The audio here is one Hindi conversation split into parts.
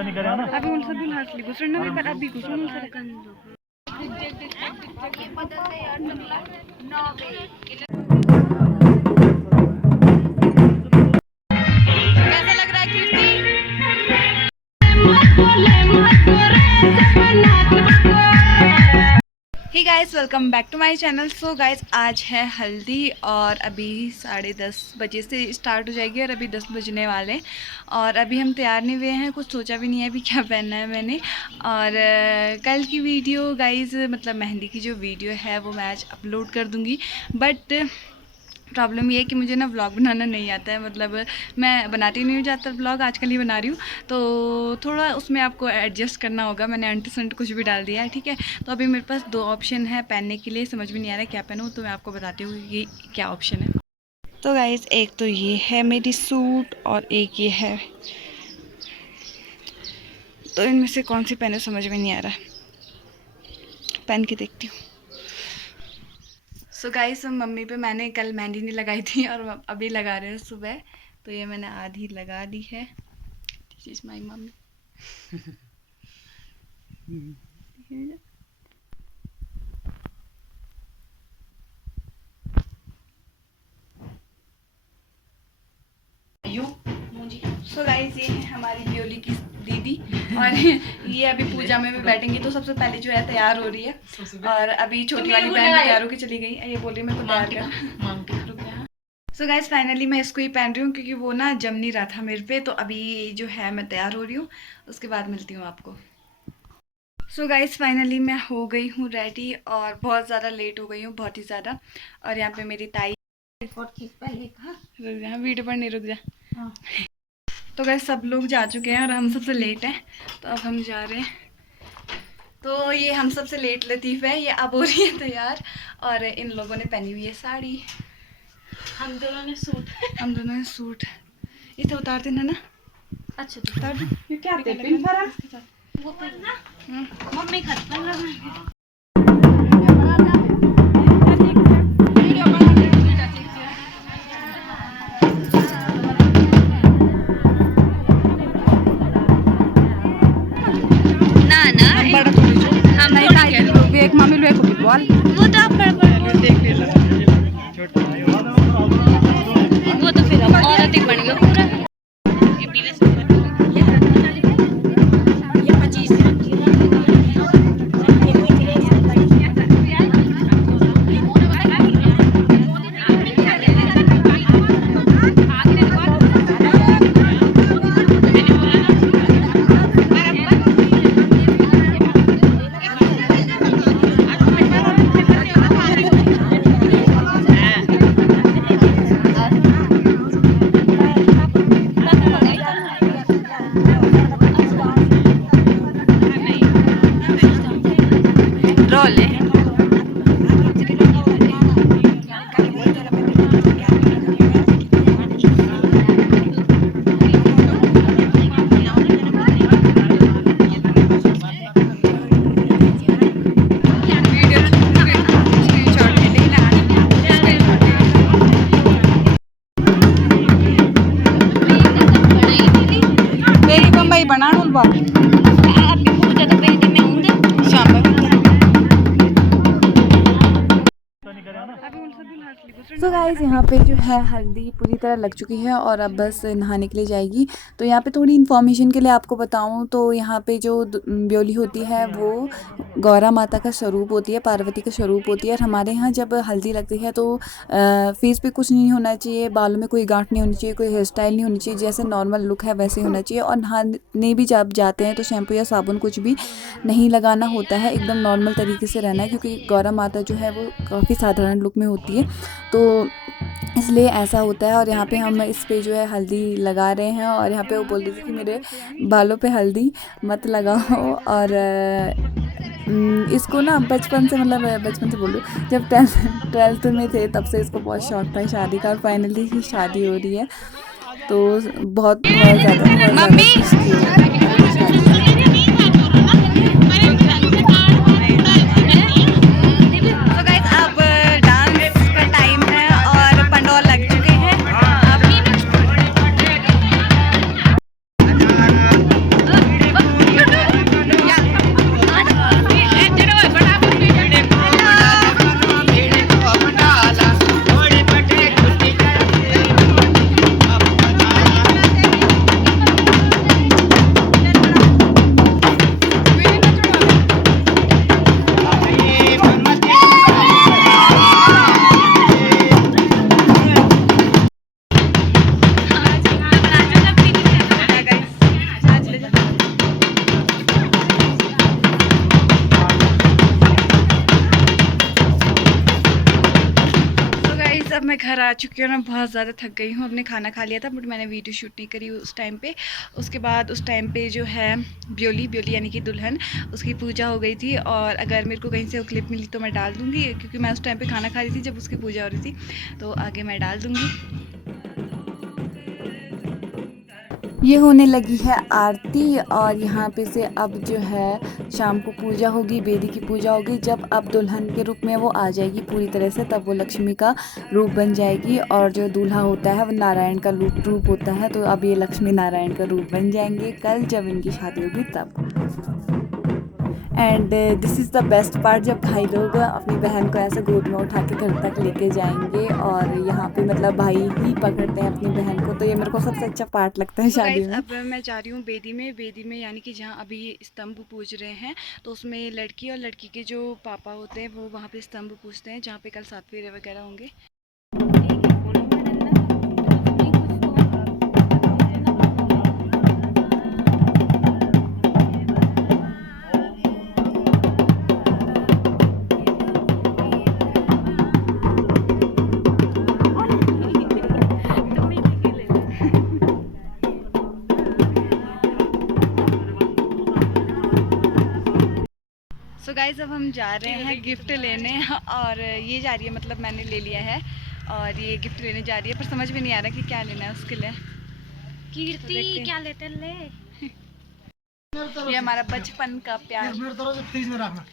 अभी उन सभी हाथ घुसना भी पर अभी घुसना कैसा लग रहा है Kirti? Hey guys, welcome back to my channel. So guys, आज है हल्दी और अभी 10:30 बजे से स्टार्ट हो जाएगी और अभी 10 बजने वाले हैं और अभी हम तैयार नहीं हुए हैं, कुछ सोचा भी नहीं है अभी क्या पहनना है मैंने। और कल की वीडियो गाइस, मतलब मेहंदी की जो वीडियो है वो मैं आज अपलोड कर दूँगी। बट प्रॉब्लम ये है कि मुझे ना व्लॉग बनाना नहीं आता है, मतलब मैं बनाती नहीं हूँ ज़्यादातर व्लॉग, आजकल ही बना रही हूँ, तो थोड़ा उसमें आपको एडजस्ट करना होगा। मैंने अंटी संट कुछ भी डाल दिया है, ठीक है। तो अभी मेरे पास 2 ऑप्शन है पहनने के लिए, समझ में नहीं आ रहा है क्या पहनूँ, तो मैं आपको बताती हूँ ये क्या ऑप्शन है। तो गाइज़, एक तो ये है मेरी सूट और एक ये है, तो इनमें से कौन सी पहने समझ में नहीं आ रहा, पहन के देखती हूँ। सो गाइस, मम्मी पे मैंने कल मेहंदी नहीं लगाई थी और अभी लगा रहे हैं सुबह, तो ये मैंने आधी लगा दी है। This is my mummy. So guys, ये है हमारी ब्योली की दीदी और ये अभी पूजा में भी बैठेंगी, तो सबसे पहले जो है तैयार हो रही है। और अभी छोटी वाली बहन भी तैयार होकर चली गई, ये बोल रही है मेरे को तैयार कर। सो गाइस, फाइनली मैं इसको ही पहन रही हूँ क्योंकि वो ना जम नहीं रहा था मेरे पे, तो अभी जो है मैं तैयार हो रही हूँ, उसके बाद मिलती हूँ आपको। सो गाइस, फाइनली मैं हो गई हूँ रेडी और बहुत ज़्यादा लेट हो गई हूँ, बहुत ही ज़्यादा। और यहाँ पे मेरी ताई रुक जा, वीडियो पर नहीं, रुक जा। तो गाइस, सब लोग जा चुके हैं और हम सबसे लेट हैं, तो अब हम जा रहे हैं। तो ये हम सबसे लेट लतीफ़ है, ये अब हो रही है तैयार और इन लोगों ने पहनी हुई है साड़ी, हम दोनों ने सूट। इतना उतार देना ना। अच्छा, तो उतार दो। ये क्या वो करना मम्मी खत्म एक मामी लोग को बोल वो तो आप देख ले, वो तो फिर औरत ही बन गया पूरा। तो गाइस, यहाँ पे जो है हल्दी पूरी तरह लग चुकी है और अब बस नहाने के लिए जाएगी। तो यहाँ पे थोड़ी इन्फॉर्मेशन के लिए आपको बताऊँ तो यहाँ पे जो ब्योली होती है वो गौरा माता का स्वरूप होती है, पार्वती का स्वरूप होती है। और हमारे यहाँ जब हल्दी लगती है तो फेस पे कुछ नहीं होना चाहिए, बालों में कोई गांठ नहीं होनी चाहिए, कोई हेयर स्टाइल नहीं होनी चाहिए, जैसे नॉर्मल लुक है वैसे होना चाहिए। और नहाने भी जब जाते हैं तो शैम्पू या साबुन कुछ भी नहीं लगाना होता है, एकदम नॉर्मल तरीके से रहना है, क्योंकि गौरा माता जो है वो काफ़ी साधारण लुक में होती है, तो इसलिए ऐसा होता है। और यहाँ पे हम इस पे जो है हल्दी लगा रहे हैं और यहाँ पे वो बोल रही थी कि मेरे बालों पे हल्दी मत लगाओ। और इसको ना बचपन से, मतलब बचपन से बोल रही, जब 12th में थे तब से इसको बहुत शौक था शादी का और फाइनली ही शादी हो रही है, तो बहुत ज़्यादा घर आ चुकी हूँ ना, बहुत ज़्यादा थक गई हूँ। हमने खाना खा लिया था बट मैंने वीडियो शूट नहीं करी उस टाइम पे। उसके बाद उस टाइम पे जो है ब्योली यानी कि दुल्हन, उसकी पूजा हो गई थी। और अगर मेरे को कहीं से वो क्लिप मिली तो मैं डाल दूँगी, क्योंकि मैं उस टाइम पे खाना खा रही थी जब उसकी पूजा हो रही थी, तो आगे मैं डाल दूँगी। ये होने लगी है आरती और यहाँ पे से अब जो है शाम को पूजा होगी, बेदी की पूजा होगी। जब अब दुल्हन के रूप में वो आ जाएगी पूरी तरह से, तब वो लक्ष्मी का रूप बन जाएगी। और जो दूल्हा होता है वो नारायण का रूप होता है, तो अब ये लक्ष्मी नारायण का रूप बन जाएंगे कल जब इनकी शादी होगी तब। And this is the best part, जब भाई लोग अपनी बहन को ऐसे गोद में उठा के घर तक लेके जाएंगे और यहाँ पे मतलब भाई ही पकड़ते हैं अपनी बहन को, तो ये मेरे को सबसे अच्छा पार्ट लगता है शादी में। अब मैं जा रही हूँ बेदी में यानी कि जहाँ अभी स्तंभ पूज रहे हैं, तो उसमें लड़की और लड़की के जो पापा होते हैं वो वहाँ पे स्तंभ पूजते हैं, जहाँ पे कल 7 फेरे वगैरह होंगे। सो गाइस अब हम जा रहे हैं गिफ्ट लेने, और ये जा रही है, मतलब मैंने ले लिया है और ये गिफ्ट लेने जा रही है, पर समझ में नहीं आ रहा कि क्या लेना है उसके लिए। कीर्ति तो क्या लेते ले? ये हमारा बचपन का प्यार। मेरे तरफ से फ्रिज में रखना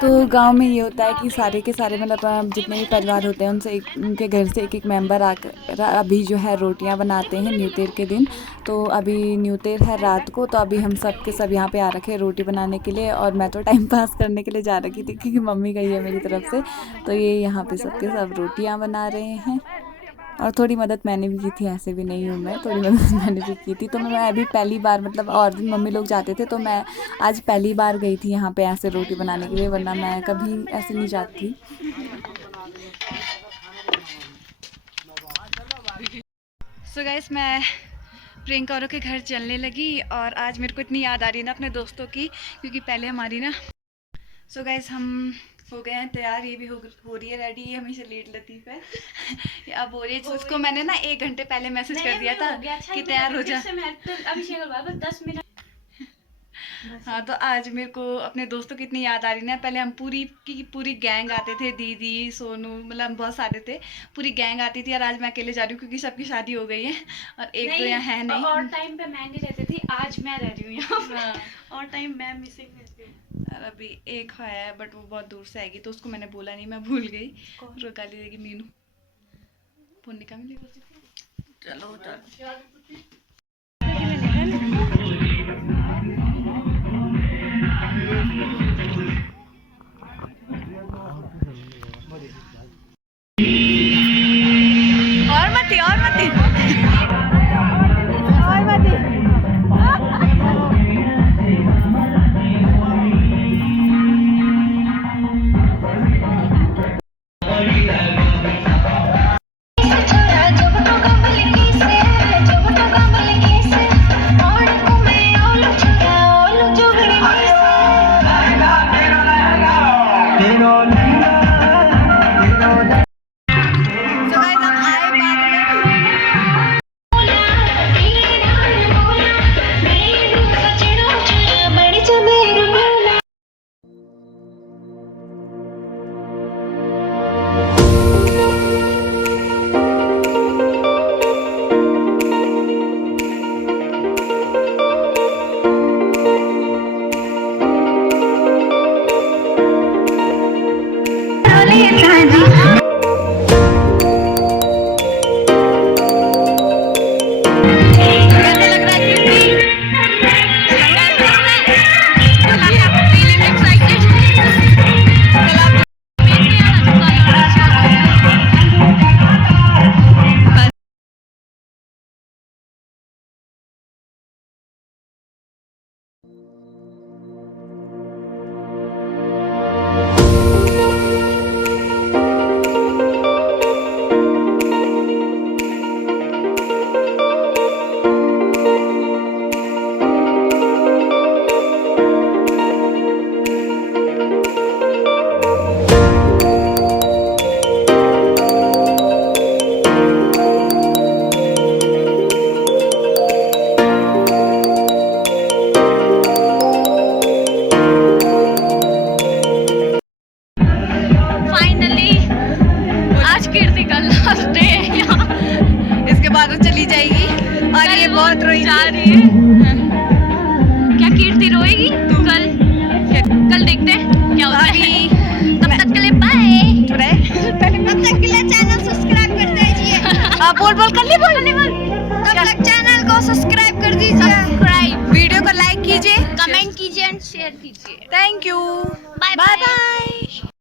तो गांव में ये होता है कि सारे के सारे मतलब जितने भी परिवार होते हैं उनसे उनके घर से एक मेंबर आकर अभी जो है रोटियां बनाते हैं न्यू ईयर के दिन। तो अभी न्यू ईयर है रात को, तो अभी हम सब के सब यहाँ पे आ रखे हैं रोटी बनाने के लिए। और मैं तो टाइम पास करने के लिए जा रखी थी क्योंकि मम्मी गई है मेरी तरफ से, तो ये यहाँ पे सबके सब रोटियाँ बना रहे हैं। और थोड़ी मदद मैंने भी की थी, ऐसे भी नहीं हूँ मैं, थोड़ी मदद मैंने भी की थी। तो मैं अभी पहली बार, मतलब और दिन मम्मी लोग जाते थे, तो मैं आज पहली बार गई थी यहाँ पे ऐसे रोटी बनाने के लिए, वरना मैं कभी ऐसे नहीं जाती। सो गाइस मैं प्रियंका औरों के घर चलने लगी, और आज मेरे को इतनी याद आ रही है ना अपने दोस्तों की, क्योंकि पहले हमारी ना। सो गाइस हम हो गए हैं तैयार, ये भी हो रही है रेडी, ये हमेशा लेट लतीफ़ है। ये अब हो रही है, उसको मैंने ना 1 घंटे पहले मैसेज कर दिया था कि तैयार हो जा। हाँ, तो आज मेरे को अपने दोस्तों की इतनी याद आ रही ना। पहले हम पूरी गैंग आते थे, दीदी सोनू, मतलब बहुत सारे थे, पूरी गैंग आती थी। और आज मैं अकेले जा रही हूँ क्योंकि सबकी शादी हो गई है और एक तो यहाँ है नहीं। और टाइम पे मैं नहीं रहती थी, आज मैं रह रही हूँ यहाँ पे। और टाइम मैं मिसिंग रहती हूँ। और अभी एक है बट वो बहुत दूर से आएगी, तो उसको मैंने बोला नहीं, मैं भूल गई। गाली देगी मीनू, पुनिका मिलेगी। चलो और मती लास्ट डे है यहाँ। इसके बाद वो चली जाएगी और ये बहुत रोई जा रही है। क्या कीर्ति रोएगी कल देखते हैं क्या होता है। तब तक के लिए बाय। तब तक के लिए चैनल सब्सक्राइब कर दीजिए। बोल कर ली बोल तब तक चैनल को सब्सक्राइब कर दीजिए। वीडियो को लाइक कीजिए, कमेंट कीजिए एंड शेयर कीजिए। Thank you, bye bye bye.